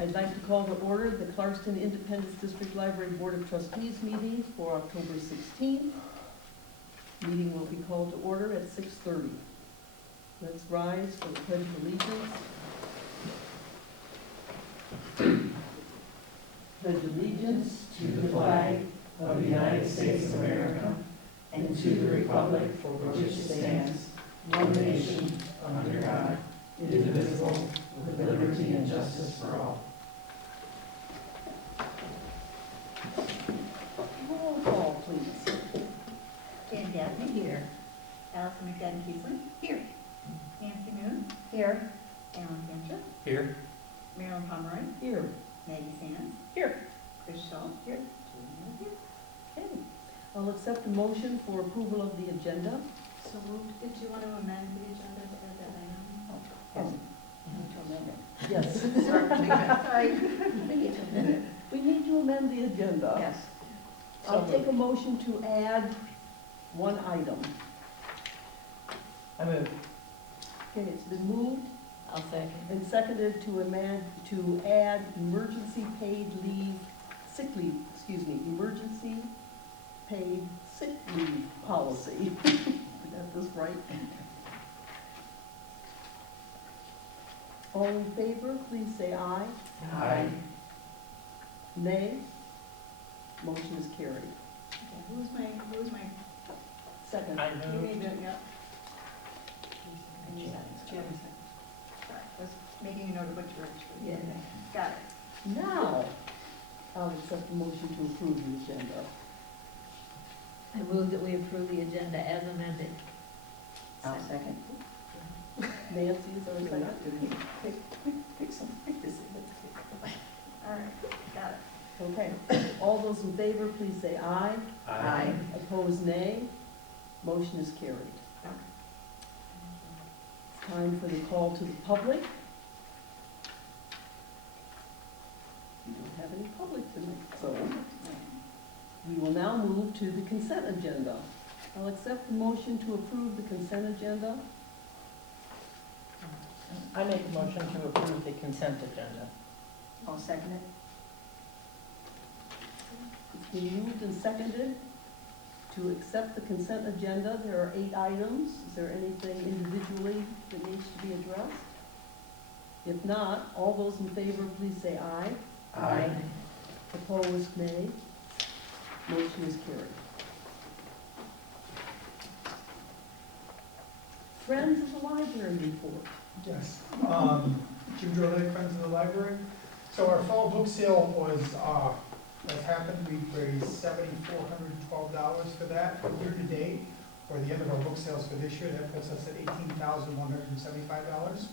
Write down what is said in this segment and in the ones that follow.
I'd like to call to order the Clarkston Independence District Library Board of Trustees meeting for October 16th. Meeting will be called to order at 6:30. Let's rise for the Pledge of Allegiance. Pledge allegiance to the flag of the United States of America and to the republic for which it stands, one nation, under God, indivisible, with liberty and justice for all. Roll call, please. Dan Gaffney here. Allison McFadden-Keesling here. Nancy Moon here. Alan Cantor Here. Marilyn Pomeroy Here. Maggie Sands Here. Chris Shaw here. Julie here. Okay. I'll accept a motion for approval of the agenda. So moved. Did you want to amend the agenda to add that item? Yes. Sorry. We need to amend the agenda. Yes. I'll take a motion to add one item. I move. Okay, it's been moved I'll second. and seconded to add emergency paid leave, sick leave, emergency paid sick leave policy. Got this right? All in favor, please say aye. Aye. Nay. Motion is carried. Okay, who's my, Second. I you move. made the, yep. Sorry, I was making a note of what you were actually. Yeah. Got it. Now, I'll accept the motion to approve the agenda. I move that we approve the agenda as amended. I'll second. Nancy, is there a second? All right, got it. Okay, all those in favor, please say aye. Aye. Opposed, nay. Motion is carried. It's time for the call to the public. We don't have any public tonight, so we will now move to the consent agenda. I'll accept the motion to approve the consent agenda. I make a motion to approve the consent agenda. I'll second it. It's been moved and seconded to accept the consent agenda. There are 8 items. Is there anything individually that needs to be addressed? If not, all those in favor, please say aye. Aye. Opposed, nay. Motion is carried. Friends of the Library report. Yes, Jim Jordan, Friends of the Library. So our fall book sale has happened. We've raised $7,412 for that year to date. For the end of our book sales for this year, that puts us at $18,175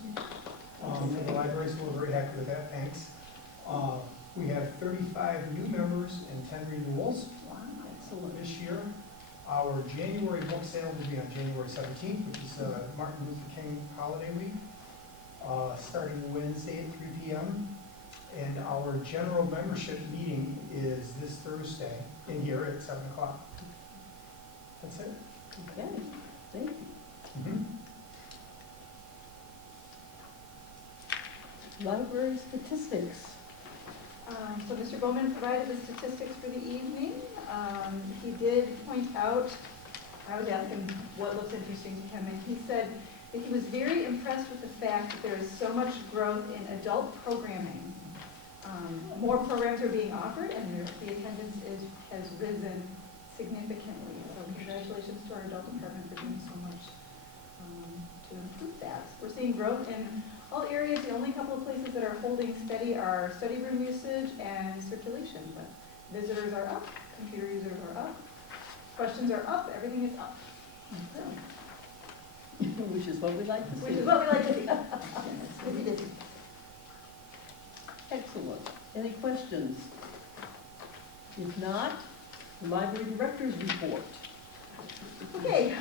for the library, so we're very happy with that, thanks. We have 35 new members and 10 renewals. Wow. Excellent. This year. Our January book sale will be on January 17th, which is Martin Luther King holiday week, starting Wednesday at 3 p.m. And our general membership meeting is this Thursday in here at 7 o'clock. That's it. Okay, thank you. Library statistics. So Mr. Bowman provided the statistics for the evening. He did point out, I was asking what looks interesting to him, and he said that he was very impressed with the fact that there is so much growth in adult programming. More programs are being offered, and the attendance has risen significantly. So congratulations to our adult department for doing so much to improve that. We're seeing growth in all areas. The only couple of places that are holding steady are study room usage and circulation, but visitors are up, computer users are up, questions are up, everything is up. Which is what we like to see. Which is what we like to see. Busy, busy. Excellent. Any questions? If not, the library director's report. Okay,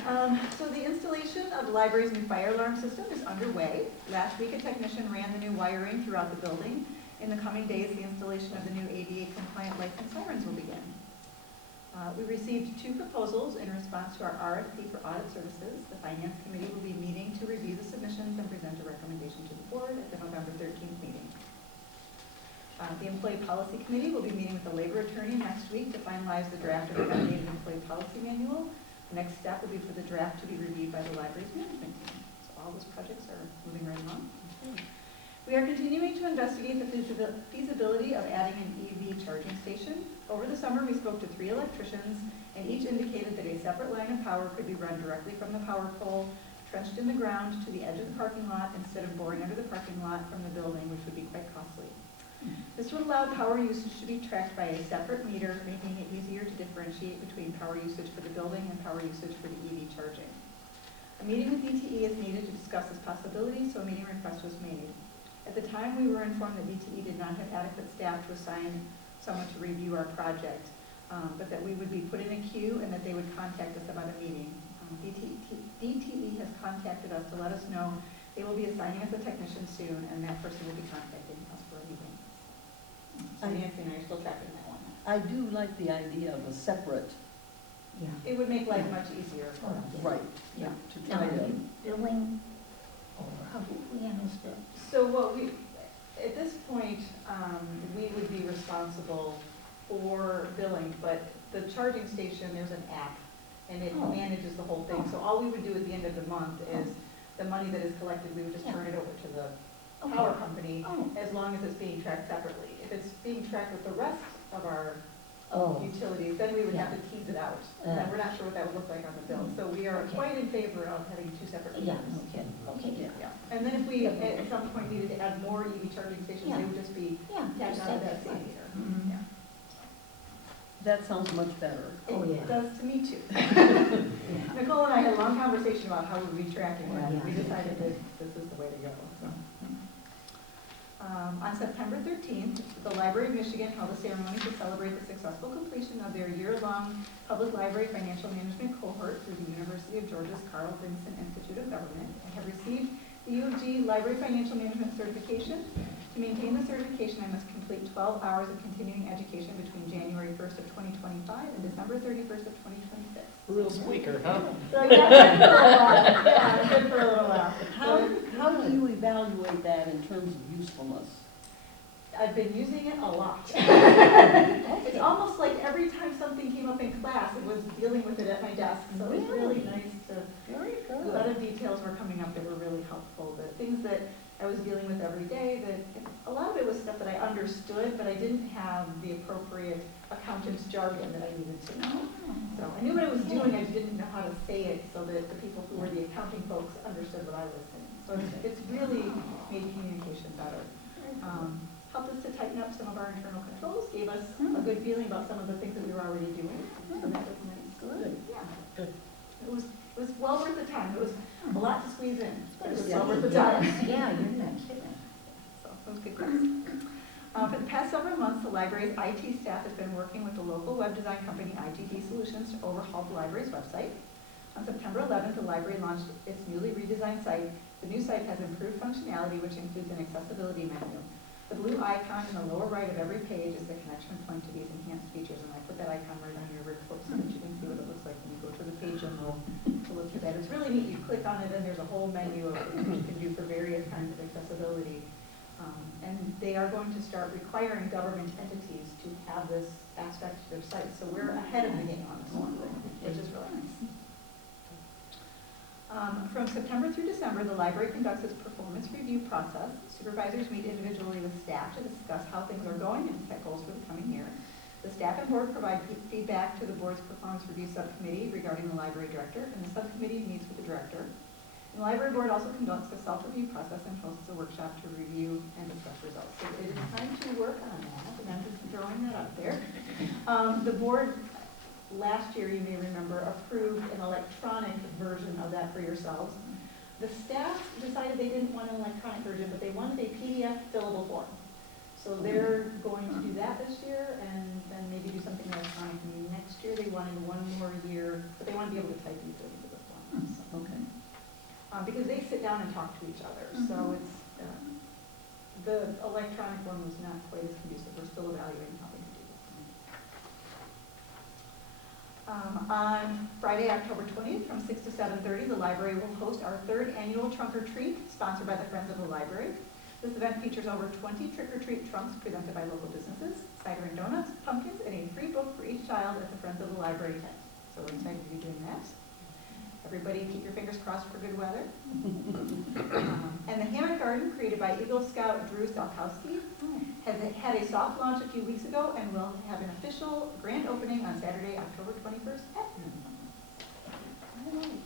so the installation of the library's new fire alarm system is underway. Last week, a technician ran the new wiring throughout the building. In the coming days, the installation of the new ADA-compliant lights and sirens will begin. We received 2 proposals in response to our RFP for audit services. The Finance Committee will be meeting to review the submissions and present a recommendation to the board at the November 13th meeting. The Employee Policy Committee will be meeting with the labor attorney next week to finalize the draft of the updated employee policy manual. The next step will be for the draft to be reviewed by the library's management team. So all those projects are moving right along. We are continuing to investigate the feasibility of adding an EV charging station. Over the summer, we spoke to 3 electricians, and each indicated that a separate line of power could be run directly from the power pole, trenched in the ground to the edge of the parking lot, instead of boring under the parking lot from the building, which would be quite costly. This would allow power usage to be tracked by a separate meter, making it easier to differentiate between power usage for the building and power usage for the EV charging. A meeting with DTE is needed to discuss this possibility, so a meeting request was made. At the time, we were informed that DTE did not have adequate staff to assign someone to review our project, but that we would be put in a queue and that they would contact us about a meeting. DTE has contacted us to let us know they will be assigning us a technician soon, and that person will be contacting us for a meeting. So Nancy and I are still tracking that one. I do like the idea of a separate, Yeah. It would make life much easier for us. right, Yeah. to Now, try are to, you billing, or how do we handle stuff? So what we, at this point, we would be responsible for billing, but the charging station, there's an app, and it Oh. manages the whole thing. So all we would do at the end of the month is, the money that is collected, we would just Yeah. turn it over to the Okay. power company, Oh, as long as it's being tracked separately. If it's being tracked with the rest of our oh, utilities, then we would have to tease it out. And then Uh. we're not sure what that would look like on the bill. So we are Okay. quite in favor of having 2 separate yeah, meters. okay, yeah, Yeah, and then if we at some point needed to add more EV charging stations, Yeah. they would just be yeah. tacked just on to like that same meter. Mhm. Yeah. that sounds much better. Oh, yeah. It does to me too. Yeah. Nicole and I had a long conversation about how we would be tracking that, and we Yeah. decided that this is the way to go, so. On September 13th, the Library of Michigan held a ceremony to celebrate the successful completion of their year-long public library financial management cohort through the University of Georgia's Carl Vinson Institute of Government, and have received the U of G Library Financial Management Certification. To maintain the certification, I must complete 12 hours of continuing education between January 1st of 2025 and December 31st of 2026. Real squeaker, huh? So yeah, good for a while. Yeah, good for a little while. How do you evaluate that in terms of usefulness? I've been using it a lot. It's almost like every time something came up in class, it was dealing with it at my desk. So it's really nice to, Very a lot of details were coming up that were really helpful. The things that I was dealing with every day, that a lot of it was stuff that I understood, but I didn't have the appropriate accountant's jargon that I needed to know. So I knew what I was doing, I just didn't know how to say it so that the people who were the accounting folks understood what I was saying. So it's really made communication better. Helped us to tighten up some of our internal controls, gave us a good feeling about some of the things that we were already doing. So that was nice. Good. Yeah. Good. It was well worth the time. It was a lot to squeeze in, but it was Yeah. well worth the time. Yeah, you're not kidding. So it was good class. For the past several months, the library's IT staff has been working with the local web design company ITD Solutions to overhaul the library's website. On September 11th, the library launched its newly redesigned site. The new site has improved functionality, which includes an accessibility menu. The blue icon in the lower right of every page is the connection point to these enhanced features, and I put that icon right on your report so that you can see what it looks like when you go to the page and we'll look through that. It's really neat. You click on it and there's a whole menu of things you can do for various kinds of accessibility. And they are going to start requiring government entities to have this aspect to their site. So we're ahead of the game on this one, which is really nice. From September through December, the library conducts its performance review process. Supervisors meet individually with staff to discuss how things are going and set goals for the coming year. The staff and board provide feedback to the board's performance review subcommittee regarding the library director, and the subcommittee meets with the director. And the library board also conducts a self-review process and hosts a workshop to review and discuss results. So it is time to work on that, and I'm just throwing that up there. The board last year, you may remember, approved an electronic version of that for yourselves. The staff decided they didn't want an electronic version, but they wanted a PDF fillable form. So they're going to do that this year, and then maybe do something electronic next year. They wanted one more year, but they want to be able to type these into the form. So. Okay. Because they sit down and talk to each other, so it's, the electronic one was not quite as conducive. We're still evaluating how they can do this. On Friday, October 20th, from 6 to 7:30, the library will host our 3rd annual Trunk or Treat, sponsored by the Friends of the Library. This event features over 20 trick-or-treat trunks presented by local businesses, cider and donuts, pumpkins, and a free book for each child at the Friends of the Library tent. So we're excited to be doing that. Everybody keep your fingers crossed for good weather. And the Hammock Garden, created by Eagle Scout Drew Salkowski, has had a soft launch a few weeks ago and will have an official grand opening on Saturday, October 21st at noon.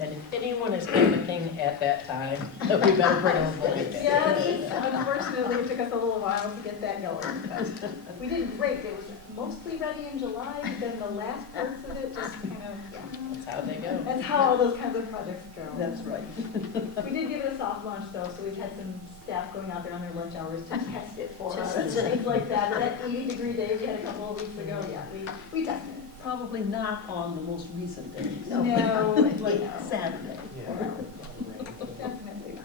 And if anyone is hammocking at that time, we better bring them blankets. Yes, unfortunately, it took us a little while to get that going. But we did great. It was mostly ready in July, but then the last parts of it just kind of, That's how they go. that's how all those kinds of projects go. That's right. We did give it a soft launch though, so we've had some staff going out there on their lunch hours to test it for us and things like that. But that 80-degree day we had a couple of weeks ago, yeah, we tested it. Probably not on the most recent days. No, Like no. Saturday. Definitely not.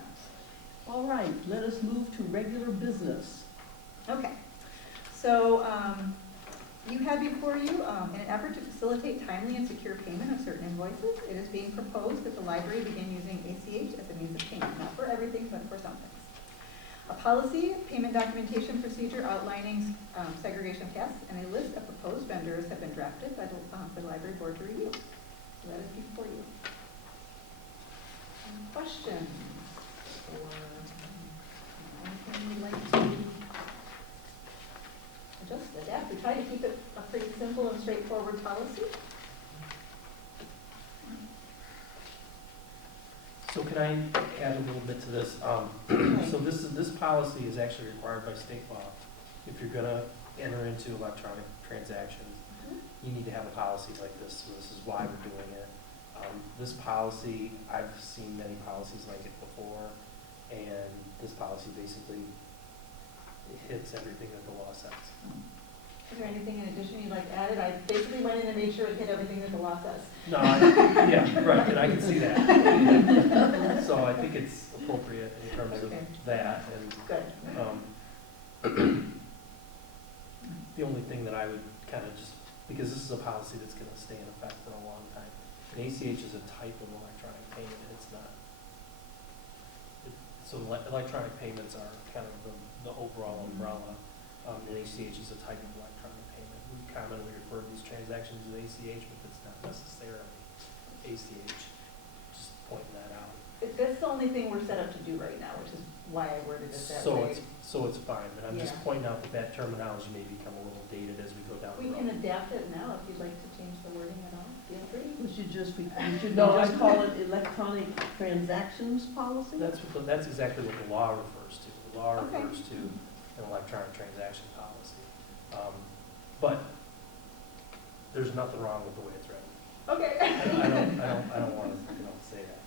All right, let us move to regular business. Okay, so you have before you, in an effort to facilitate timely and secure payment of certain invoices, it is being proposed that the library begin using ACH as a means of payment, not for everything, but for some things. A policy, payment documentation procedure outlining segregation of tasks, and a list of proposed vendors have been drafted by the library board to review. So that is before you. Any questions or anything you'd like to just adapt? We try to keep it a pretty simple and straightforward policy. So can I add a little bit to this? So this policy is actually required by state law. If you're gonna enter into electronic transactions, you need to have a policy like this, so this is why we're doing it. This policy, I've seen many policies like it before, and this policy basically hits everything that the law says. Is there anything in addition you'd like added? I basically went in and made sure it hit everything that the law says. No, yeah, right, and I can see that. So I think it's appropriate in terms of Okay. that, and Good. the only thing that I would kind of just, because this is a policy that's gonna stay in effect for a long time. And ACH is a type of electronic payment, it's not. So electronic payments are kind of the overall umbrella, and ACH is a type of electronic payment. We commonly refer to these transactions as ACH, but it's not necessarily ACH, just pointing that out. That's the only thing we're set up to do right now, which is why I worded it that way. So it's fine, but I'm just Yeah. pointing out that terminology may become a little dated as we go down the We road. can adapt it now if you'd like to change the wording at all. Feel free. We should just No, just call it electronic transactions policy? That's exactly what the law refers to. The law Okay. refers to an electronic transaction policy. But there's nothing wrong with the way it's written. Okay. I don't want to, say that.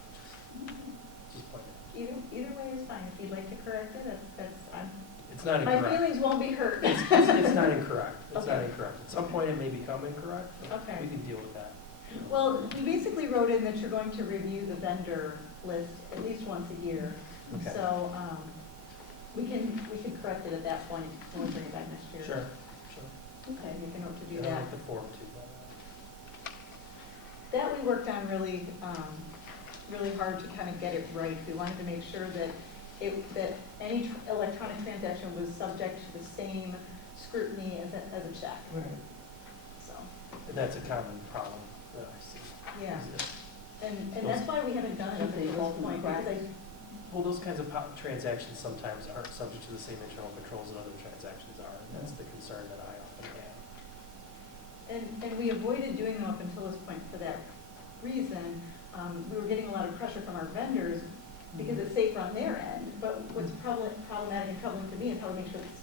Just point it Either way is fine. If you'd like to correct it, out. It's not my incorrect. feelings won't be hurt. It's not incorrect. It's not Okay. incorrect. At some point it may become incorrect, but Okay. we can deal with that. Well, we basically wrote in that you're going to review the vendor list at least once a year. Okay. So, we can correct it at that point when we bring it back next year. Sure. Okay, make a note to do Yeah, that. I look forward to That we worked on really, really hard to kind of get it right. We wanted to make sure that any electronic transaction was subject to the same scrutiny as a check. Right. So, And that's a common problem that I see. yeah, Is that- and that's why we haven't done it up to this point, because Well, those kinds of transactions sometimes aren't subject to the same internal controls that other transactions are, and that's the concern that I often have. And we avoided doing them up until this point for that reason. We were getting a lot of pressure from our vendors because it's safer on their end, but what's problematic and troubling to me is how we make sure it's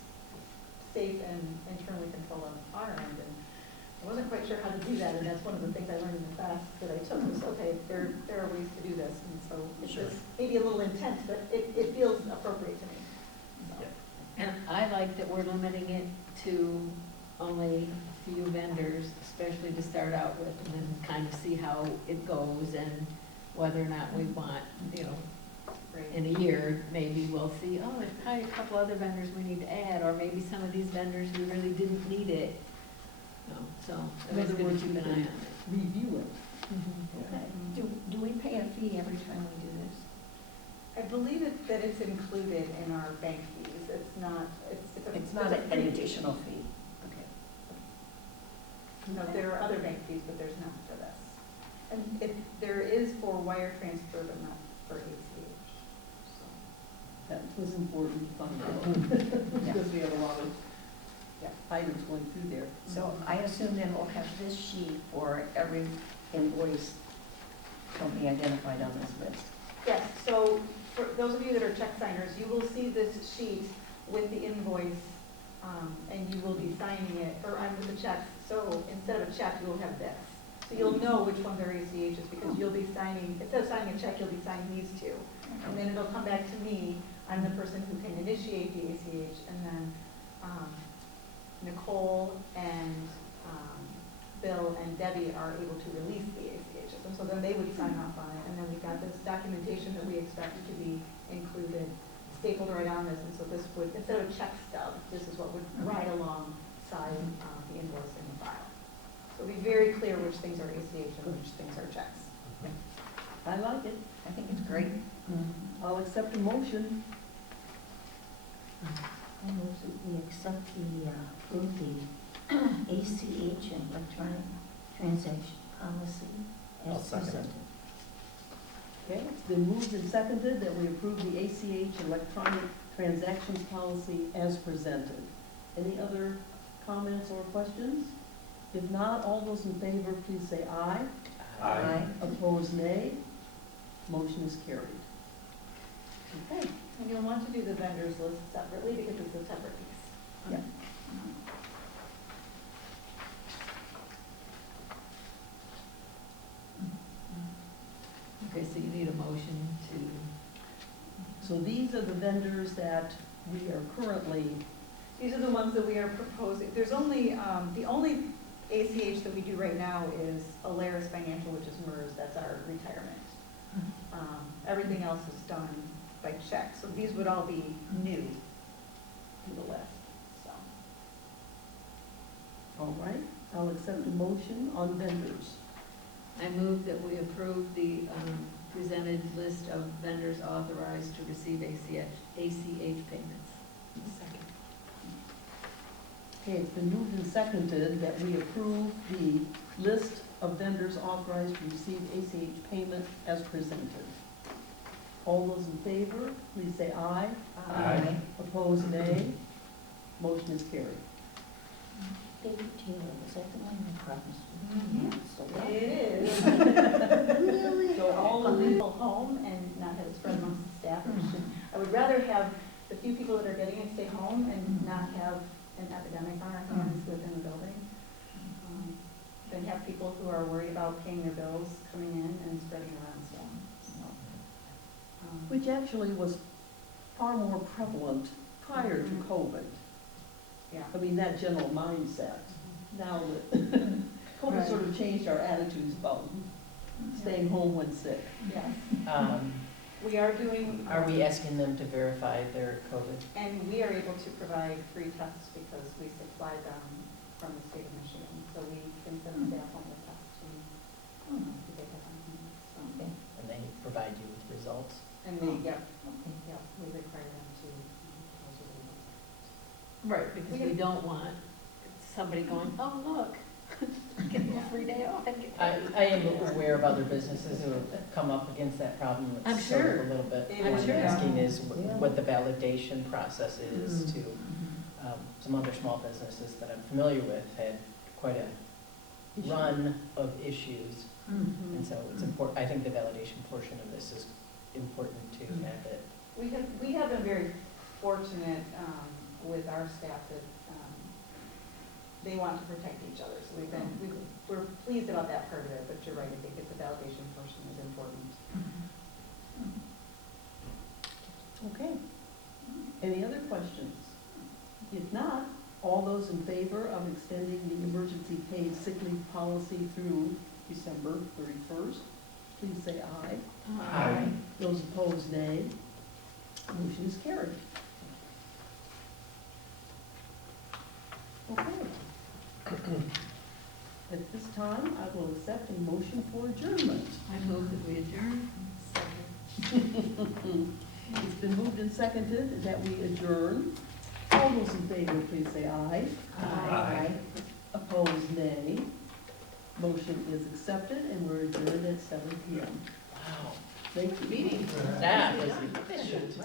safe and internally controlled on our end. And I wasn't quite sure how to do that, and that's one of the things I learned in the class that I took, was, okay, there are ways to do this, and so it's Sure. just maybe a little intense, but it feels appropriate to me. So, Yeah. And I like that we're limiting it to only a few vendors, especially to start out with, and then kind of see how it goes and whether or not we want, Great. in a year, maybe we'll see, oh, there's probably a couple other vendors we need to add, or maybe some of these vendors, we really didn't need it. So, In it's other good words, to keep we an eye on can it. review it. Mhm. Okay. Do we pay a fee every time we do this? I believe that that it's included in our bank fees. It's not, It's not an additional fee. Okay. No, there are other bank fees, but there's none for this. And there is for wire transfer, but not for ACH. So, That was important to find out, because we have a lot of items going through there. So I assume then we'll have this sheet for every invoice company identified on this list. yes, so for those of you that are check signers, you will see this sheet with the invoice, and you will be signing it, or with the checks. So instead of a check, you will have this. So you'll know which ones are ACHs, because you'll be signing, instead of signing a check, you'll be signing these two. And then it'll come back to me. I'm the person who can initiate the ACH, and then Nicole and Bill and Debbie are able to release the ACHs. And so then they would sign off on it, and then we've got this documentation that we expect to be included, stapled right on this, and so this would, instead of a check stub, this is what would ride alongside the invoice in the file. So it'll be very clear which things are ACH and which things are checks. I like it. I think it's great. I'll accept a motion. I move that we accept approve the ACH and electronic transaction policy I'll as second it. presented. Okay, it's been moved and seconded that we approve the ACH electronic transactions policy as presented. Any other comments or questions? If not, all those in favor, please say aye. Aye. Opposed, nay. Motion is carried. Okay. And you'll want to do the vendors list separately because it's a separate piece. Yeah. Okay, so you need a motion to, So these are the vendors that we are currently, These are the ones that we are proposing. There's only, the only ACH that we do right now is Alaris Financial, which is MERS, that's our retirement. Everything else is done by check, so these would all be new to the list, so. all right, I'll accept a motion on vendors. I move that we approve the presented list of vendors authorized to receive ACH payments. Second. Okay, it's been moved and seconded that we approve the list of vendors authorized to receive ACH payment as presented. All those in favor, please say aye. Aye. Opposed, nay. Motion is carried. Baby Taylor, was that the one that promised? So that- It is. Really? So all of these will home and not have it spread amongst the staff. I would rather have the few people that are getting it stay home and not have an epidemic on our hands within the building. Than have people who are worried about paying their bills coming in and spreading around stuff. So, Which actually was far more prevalent prior to COVID. yeah. I mean, that general mindset. Now that COVID sort of changed our attitudes about staying home when sick. Yes. Um, We are doing. Are we asking them to verify their COVID? And we are able to provide free tests because we supply them from the state of Michigan. So we can send staff home with tests to take it on. So, Okay. And they provide you with results? and we, yeah, Okay. yeah, we require them to. also do those. Right, because we don't want somebody going, oh, look, get a free day off and get I am aware of other businesses who have come up against that problem. I'm It's sort of sure. a little bit, I'm what I'm sure. asking is Yeah. what the validation process is to, some other small businesses that I'm familiar with had quite a run of issues. Mm-hmm. And so it's important, I think the validation portion of this is important to have it. We have been very fortunate with our staff that they want to protect each other. So we're pleased about that part of it, but you're right, I think that the validation portion is important. Okay. Any other questions? If not, all those in favor of extending the emergency paid sick leave policy through December 31st, please say aye. Aye. Those opposed, nay. Motion is carried. Okay. At this time, I will accept a motion for adjournment. I move that we adjourn. Second. It's been moved and seconded that we adjourn. All those in favor, please say aye. Aye. Opposed, nay. Motion is accepted, and we're adjourned at 7 p.m. Wow. Thank you. Meeting. That was efficient.